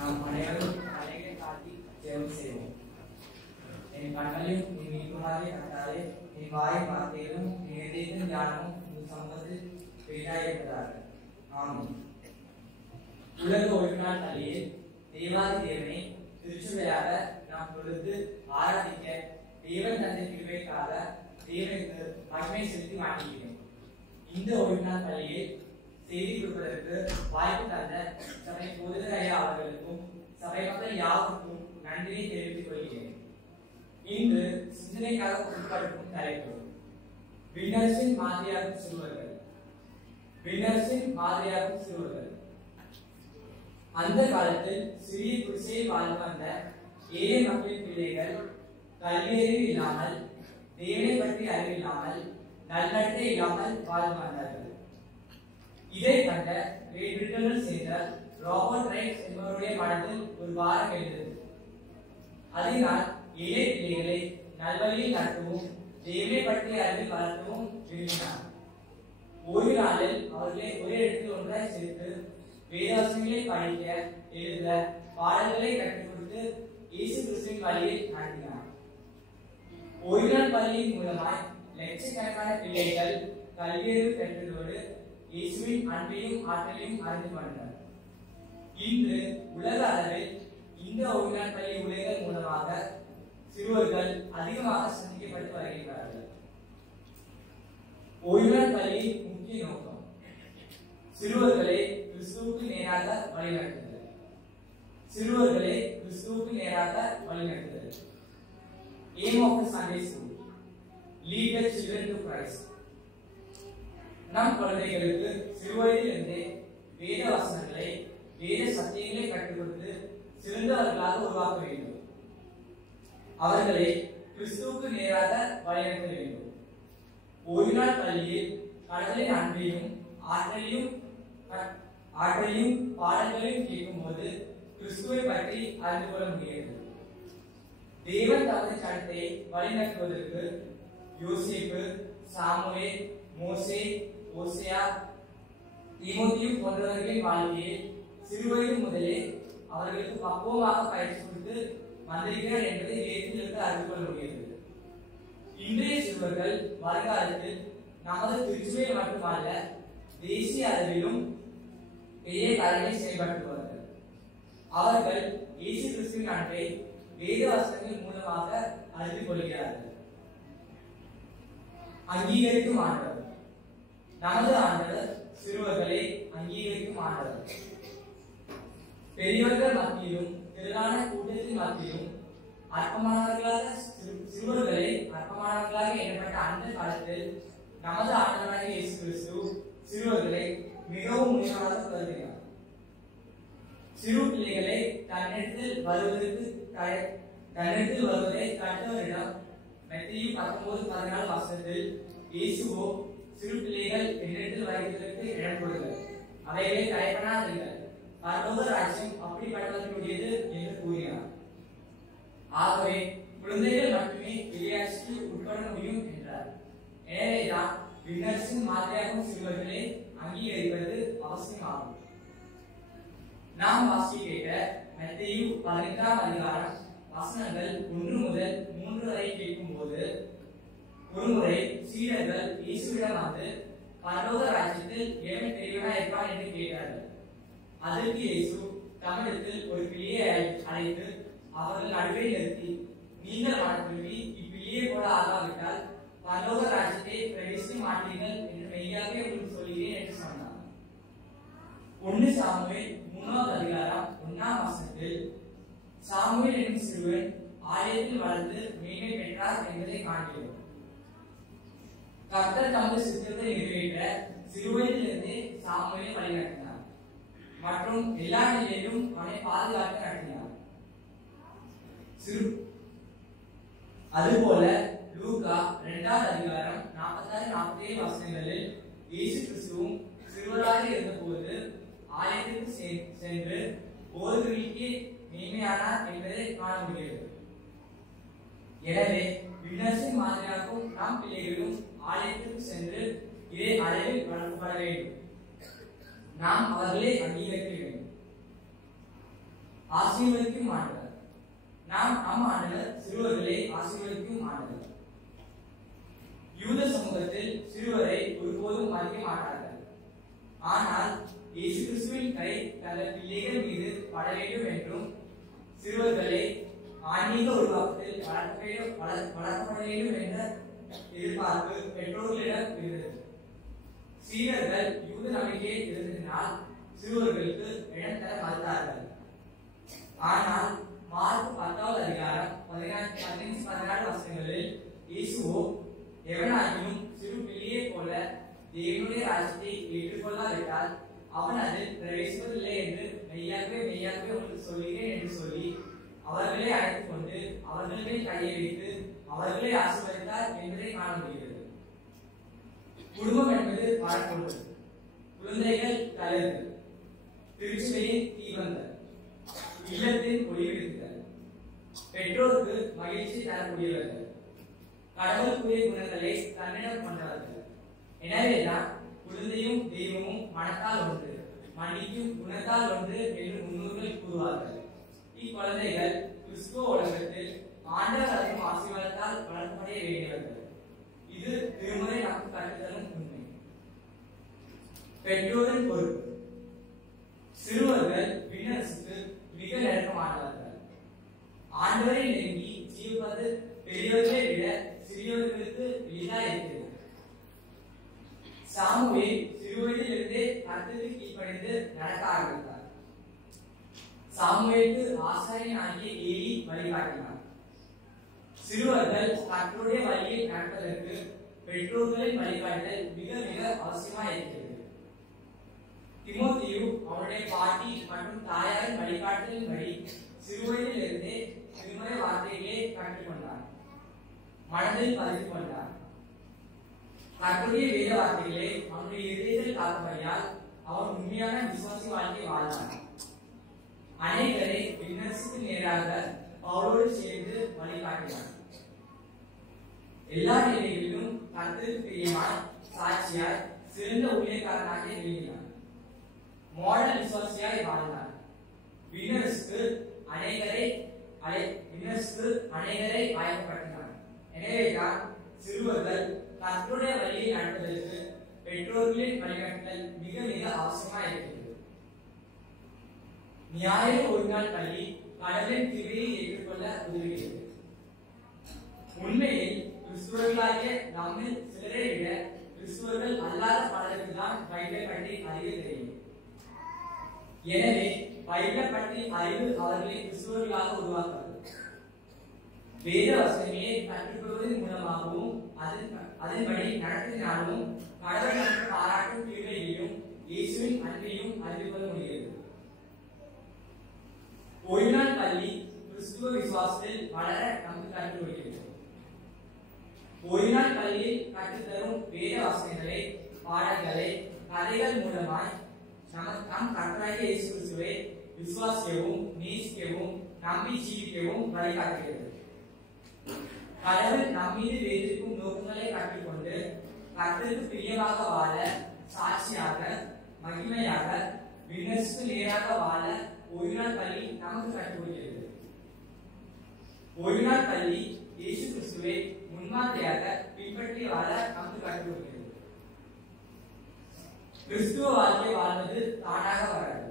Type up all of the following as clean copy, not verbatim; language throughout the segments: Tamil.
நாம் அனைவரும் அழகை காட்டி ஜெபம் செய்வோம். என் கண்களையும் என் மீட்புமாகிய கர்த்தாவே, என் வாய் வார்த்தைகளும் என் இதயத்தின் ஞானமும் உன் சமூகத்தில் பெரிதாயிருப்பதாக. ஆமென். உலக ஓய்வு நாள் தள்ளியில் தேவாதி தேவனை திருச்சுவையாக நாம் தொழுது ஆராதிக்க தேவன் தந்தை கிருபைக்காக தேவனுக்கு மகிமை செலுத்தி மாட்டிக்கிறேன். இந்த ஓய்வு நாள் பள்ளியில் செய்தி கொடுப்பதற்கு வாய்ப்பு தந்த சபை போதகர் ஐயா அவர்களுக்கும் சபை மக்கள் யாருக்கும் நன்றியை தெரிவித்துக் கொள்கிறேன். இன்று சிந்தனைக்காக கொடுக்கப்படும் தலைப்பு விண்ணரசின் மாதிரியாகும் சிறுவர்கள். விண்ணரசின் மாதிரியாகும் சிறுவர்கள். அந்த காலத்தில் சிறிய குடிசையில் வாழ்ந்து வந்த ஏழை மக்களின் பிள்ளைகள் கல்வியறிவு இல்லாமல், தேவனை பற்றி அறிவில்லாமல், நல்நடத்தை இல்லாமல் வாழ்ந்து வந்தார்கள். இதை கண்ட கிரேட் பிரிட்டனில் சேர்ந்த ராபர்ட் ரைட் என்பவருடைய படத்தில் ஒரு வாரம் எழுந்தது. அதனால் ஏழை பிள்ளைகளை நல்வழியில் நடத்தவும், தேவனை பற்றி அறிவில் வளர்க்கவும் விரும்பினார். ஒரு நாளில் அவர்களை ஒரே இடத்தில் ஒன்றாய் சேர்த்து வேதாசங்களை படிக்க, எழுத, பாடல்களை கற்றுக் கொடுத்து இயேசு கிறிஸ்துவின் வழியில் நடத்தினார். ஒரு நாள் பள்ளியின் மூலமாய் லட்சக்கணக்கான பிள்ளைகள் கல்வியறிவு பெற்றதோடு இயேசுவின் அன்பையும் ஆற்றலையும் அறிந்து கொண்டனர். இன்று உலக அளவில் இந்த ஒரு நாள் பள்ளி உலகின் மூலமாக சிறுவர்கள் அதிகமாக சந்திக்கப்பட்டு வருகிறார்கள். ஒரு நாள் பள்ளியின் முக்கிய நோக்கம் சிறுவர்களை கிறிஸ்துவுக்கு நேராக வழிநடத்துதல். சிறுவர்களை கிறிஸ்துவுக்கு நேராக வழிநடத்துதல். Aim of the Sunday School: lead the children to Christ. நம் குழந்தைகளுக்கு சிறுவயதிலிருந்தே வேத வசனங்களை, வேத சத்தியங்களை கற்றுக் கொடுத்து சிறந்தவர்களாக உருவாக்க வேண்டும். அவர்களை கிறிஸ்துவுக்கு நேராக வழிநடத்த வேண்டும். ஒரு நாள் பள்ளியில் கடவுளின் அன்பையும் ஆற்றலையும் பாடல்களையும் கேட்கும் போது கிறிஸ்துவை பற்றி அறிந்து கொள்ள முடியாது. தேவன் தமது சட்டத்தை வழிநடத்துவதற்கு யோசேப்பு, சாமுவேல், மோசே, ஓசியா, தீமோத்தேயு போன்றவர்களின் வாழ்க்கையில் சிறுவயது முதலே அவர்களுக்கு பக்குவமாக பயிற்சி கொடுத்து வந்திருக்கிறார் என்பதை வேதத்திலிருந்து அறிந்து கொள்ள முடியாது. இன்றைய சிறுவர்கள் வருங்காலத்தில் நமது திருச்சுவையில் மட்டுமல்ல, தேசிய அளவிலும் பெரிய காரியங்களை செயல்படுத்துவார்கள். அவர்கள் இயேசு கிறிஸ்துவின் அன்பை வேத வசனங்கள் மூலமாக அறிந்து கொள்கிறார்கள். அங்கீகரிக்கும் ஆண்டவர். நமது ஆண்டவர் சிறுவர்களை அங்கீகரிக்கும் ஆண்டவர். பெரியவர்கள் மத்தியிலும் திரளான கூட்டத்தின் மத்தியிலும் அற்பமானவர்களாக சிறுவர்களை அற்பமானவர்களாக எண்ணப்பட்ட அந்த காலத்தில் நமது ஆண்டவராகிய இயேசு கிறிஸ்து சிறுவர்களை மிகவும் உயர்வாக கருதுகிறார். சிறு பிள்ளைகளை தன்னிடத்தில் வருவதை கண்டவரிடம் மத்தேயு 19:14 வசனத்தில் இயேசுவோ சிறு பிள்ளைகள் என்னிடத்தில் வருவதற்கு இடம் கொடுங்கள், அவைகளை தயப்படாதீர்கள், பரலோக ராஜ்யம் அப்படிப்பட்டவர்களுடையது என்று கூறினார். ஆகவே குழந்தைகள் மட்டுமே இறையாட்சிக்கு உட்பட முடியும் என்றார். எனவேதான் விண்ணரசின் மாதிரியாகும் சிறுவர்களை அங்கீகரிப்பது அவசியமாகும். நாம் வாசிக்க கேட்ட மத்தேயு 15ஆம் அதிகாரம் வசனங்கள் 1 முதல் 3 வரை கேட்கும் போது, ஒருமுறை சீடர்கள் இயேசுவிடம் வந்து பரலோக ராஜ்யத்தில் எவன் பெரியவனாய் இருப்பான் என்று கேட்டார்கள். அதற்கு இயேசு தம்மிடத்தில் ஒரு பிள்ளையை அழைத்து அவர்கள் நடுவே நிறுத்தி, நீங்கள் மனம் திரும்பி இப்பிள்ளையை போல ஆகாவிட்டால் பரலோக ராஜ்யத்தை பிரவேசிக்க மாட்டீர்கள் என்று மெய்யாகவே உங்களுக்கு சொல்கிறேன் என்று சொன்னார். 1 சாமுவேல் 3ஆம் அதிகாரம் 1ஆம் வசனத்தில் சாமுவேல் என்னும் சிறுவன் ஆலயத்தில் வளர்ந்து மேன்மை பெற்றார் என்பதை காண்கிறோம். கர்த்தர் தமது சித்தத்தை நிறைவேற்ற சிறுவயதிலிருந்தே சாமுவேலை வழிநடத்தினார் மற்றும் எல்லா நிலையிலும் அவனை பாதுகாத்து நடத்தினார். அதுபோல லூக்கா 2ஆம் அதிகாரம் 46-47 வசனங்களில் இயேசு கிறிஸ்துவும் சிறுவராக இருந்தபோது ஆலயத்திற்கு சென்று போதகர்களுக்கு மேன்மையானார் என்பதை காண முடிகிறது. எனவே விண்ணரசின் மாதிரியாகவும் நம் பிள்ளைகளும் ஆலயத்திற்கு சென்று இதே அளவில் வளர்க்கப்பட வேண்டும். நாம் அவர்களை அங்கீகரிக்க வேண்டும். ஆசீர்வதிக்கும் ஆண்டவர். நாம் ஆண்டவர் சிறுவர்களை ஆசீர்வதிக்கும் ஆண்டவர். யூத சமூகத்தில் சிறுவரை ஒருபோதும் மதிக்க மாட்டார்கள். ஆனால் இயேசு கிறிஸ்துவின் கை தங்கள் பிள்ளைகள் மீது பட வேண்டும் என்றும் சிறுவர்களை ஆன்மீக உருவாக்கத்தில் வளர்க்கப்பட வேண்டும் என்ற எதிர்பார்ப்பு பெற்றோர்களிடம் இருந்தது. சீடர்கள் யூத நம்பிக்கையை இருந்ததினால் சிறுவர்களுக்கு இடம் தர மறுத்தார்கள். ஆனால் மார்க் 10வது அதிகாரம் 15-16 வசனங்களில் இயேசுவோ எவனாகிலும் சிறு பிள்ளையை போல தேவனுடைய ராஜ்யத்தை ஏற்றுக்கொள்ளாவிட்டால் அவன் அதில் பிரவேசிப்பதில்லை என்று மெய்யாகவே உங்களுக்கு சொல்கிறேன் என்று சொல்லி அவர்களை அழைத்துக் கொண்டு அவர்கள் மேல் கையை வைத்து அவர்களை ஆசீர்வதித்தார் என்பதை காண முடிகிறது. குடும்பம் என்பது பழக்கொண்டு, குழந்தைகள் தளர்வு, திருச்சிலையின் தீபங்கள், இல்லத்தின் ஒளிவிடுதல், பெற்றோருக்கு மகிழ்ச்சி தரக்கூடியவர்கள், கடவுளுக்குரிய குணங்களை தன்னிடம் கொண்டவர்கள். எனவேதான் குழந்தையும் தெய்வமும் மனத்தால் ஒன்று, மன்னிக்கும் குணத்தால் ஒன்று என்று முன்னோர்கள் கூறுவார்கள். இக்குழந்தைகள் கிறிஸ்துவ உலகத்தில் ஆண்டவர் அளிக்கும் ஆசீர்வாதத்தால் வளர்ப்படைய வேண்டியவர்கள். இது திருமுறை நமக்கு கற்றுத்தரும் உண்மை. பெற்றோரின் பொறுப்பு. சிறுவர்கள் விண்ணரசுக்கு மிக நெருக்கமானவர்கள். ஆண்டவரை நெருங்கி ஜீவிப்பது பெரியவர்களை விட சிறியவர்களுக்கு எளிதாக இருக்கிறது. சாமுவேல் சிறுவயதிலிருந்தே கர்த்தருக்கு கீழ்ப்படிந்து நடக்க ஆரம்பித்தார். சாமுவேலுக்கு ஆசாரியனாகிய ஏலி வழிகாட்டினார். சிறுவர்கள் கர்த்தருடைய வழியை நடப்பதற்கு பெற்றோர்களின் வழிகாட்டுதல் மிக மிக அவசியமாக இருக்கிறது. தீமோத்தேயு அவனுடைய பாட்டி மற்றும் தாயாரின் வழிகாட்டுதலின்படி சிறுவயதிலிருந்தே திருமறை வார்த்தைகளை கற்றுக்கொண்டார், மனதில் பதித்துக் கொண்டார். கர்த்தருடைய வேத வார்த்தைகளை அவனுடைய இதயத்தில் காக்கும்படியால் அவன் உண்மையான விசுவாசி வாழ்க்கை வாழ்ந்தார். அநேகரை விண்ணரசுக்கு நேராக அவரோடு சேர்ந்து வழிகாட்டினார். எல்லா நிலைகளிலும் கர்த்தருக்கு பிரியமாய் சாட்சியாய் சிறந்த ஊழியக்காரனாக விளங்கினார். மாடல் விசுவாசியாய் வாழ்ந்தார். விண்ணரசுக்கு அநேகரை ஆயத்தப்படுத்தினார். எனவேதான் சிறுவர்கள் கர்த்தருடைய வழியை நடப்பதற்கு பெற்றோர்களின் வழிகாட்டுதல் மிக மிக அவசியமாக இருக்கிறது. ஞாயிறு ஒரு நாள் பள்ளி கடவுளின் கிருபையை ஏற்றுக்கொள்ள உதவுகிறது. உண்மையில் கிறிஸ்துவர்களாகிய நம்மில் சிலரை விட கிறிஸ்துவர்கள் அல்லாத பலருக்கு தான் பைபிளை பற்றி அறிவு தெரியும். எனவே பைபிளை பற்றி அறிவு அவர்களை கிறிஸ்துவர்களாக உருவாக்குவது. வேத வசனங்களை கற்றுக்கொள்வதன் மூலமாகவும் அதன்படி நடத்தினாலும் கடவுள் நமக்கு பாராட்டும் கிருபையையும் இயேசுவின் அன்பையும் அறிந்து கொள்ள முடிகிறது. ஓய்நாள் பள்ளி கிறிஸ்துவ விசுவாசத்தில் வளர நமக்கு கற்றுக் கொடுக்கிறது. ஓய்நாள் பள்ளியில் கற்றுத்தரும் வேத வசனங்களை, பாடல்களை, கதைகள் மூலமாய் நம் கர்த்தராகிய இயேசு கிறிஸ்துவை விசுவாசிக்கவும், நேசிக்கவும், நம்பி ஜீவிக்கவும் வழிகாட்டுகிறது. கடவுள் நம் மீது வைத்திருக்கும் நோக்கங்களை கற்றுக்கொண்டு கர்த்தருக்கு பிரியமாக வாழ, சாட்சியாக, மகிமையாக, விண்ணரசுக்கு நேராக வாழ ஓய்நாள் பள்ளி நமக்கு கற்றுக் கொடுக்கிறது. ஓய்நாள் பள்ளி இயேசு கிறிஸ்துவை முன்மாதிரியாக பின்பற்றி வாழ நமக்கு கற்றுக் கொடுக்கிறது. கிறிஸ்துவ வாழ்க்கை வாழ்வது தானாக வராது.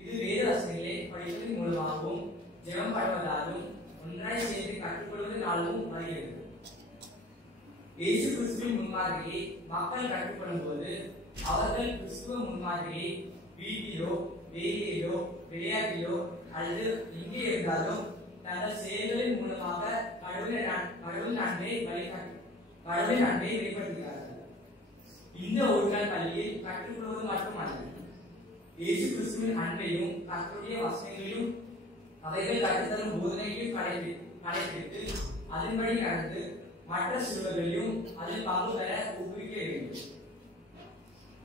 இது வேத வசனங்களை படிப்பதன் மூலமாகவும் ஜெபம் பண்ணுவதாலும் ஒன்றாய் சேர்ந்து கற்றுக்கொள்வதனாலும் வருகிறது. இயேசு கிறிஸ்துவின் முன்மாதிரியை மக்கள் கற்றுக்கொள்ளும் போது அவர்கள் கிறிஸ்துவ முன்மாதிரியை வீட்டிலோ, வேலையிலோ, விளையாட்டிலோ அல்லது எங்கே இருந்தாலும் தங்கள் செயல்களின் மூலமாக கடவுளின் அன்பை வெளிப்படுத்துகிறார்கள். இந்த ஓய்நாள் பள்ளியில் கற்றுக்கொள்வது மட்டுமல்ல, இயேசு கிறிஸ்துவின் அன்பையும் கர்த்தருடைய வசனங்களையும் அவைகள் கற்றுத்தரும் போதனைகளையும் கடைபிடித்து அதன்படி நடந்து மற்ற சிறுவர்களையும் அதில் பங்கு பெற ஊக்குவிக்க வேண்டும்.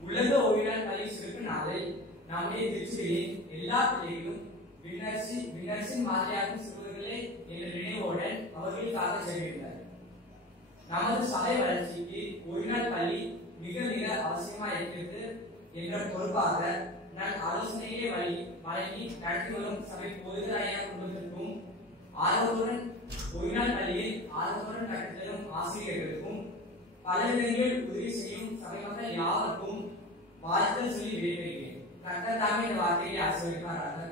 உலக ஓய்நாள் பள்ளி சிறப்பு நாளில் நம்முடைய திருச்சியில் எல்லா பிள்ளைகளும் விண்ணரசின் மாதிரியாகும் சிறுவர்களே என்ற நினைவோடு அவர்களுக்காக செல்கின்றனர். நமது சபை வளர்ச்சிக்கு ஓய்நாள் பள்ளி மிக மிக அவசியமாக இருக்கிறது என்ற பொறுப்பாக நான் ஆலோசனையை வழங்கி வழங்கி நடத்தி வரும் சபை பொதுகள் ஐயா குடும்பத்திற்கும் ஆர்வத்துடன் ஒருநாள் பள்ளியில் ஆர்வத்துடன் கற்றுத்தரும் ஆசிரியர்களுக்கும் பலவிதங்களில் உதவி செய்யும் சபை மக்கள் யாவருக்கும் வாழ்த்துக்கள் சொல்லி விடைபெறுகிறேன். கர்த்தர் தாமே இந்த வார்த்தையை ஆசீர்வதிப்பாராக.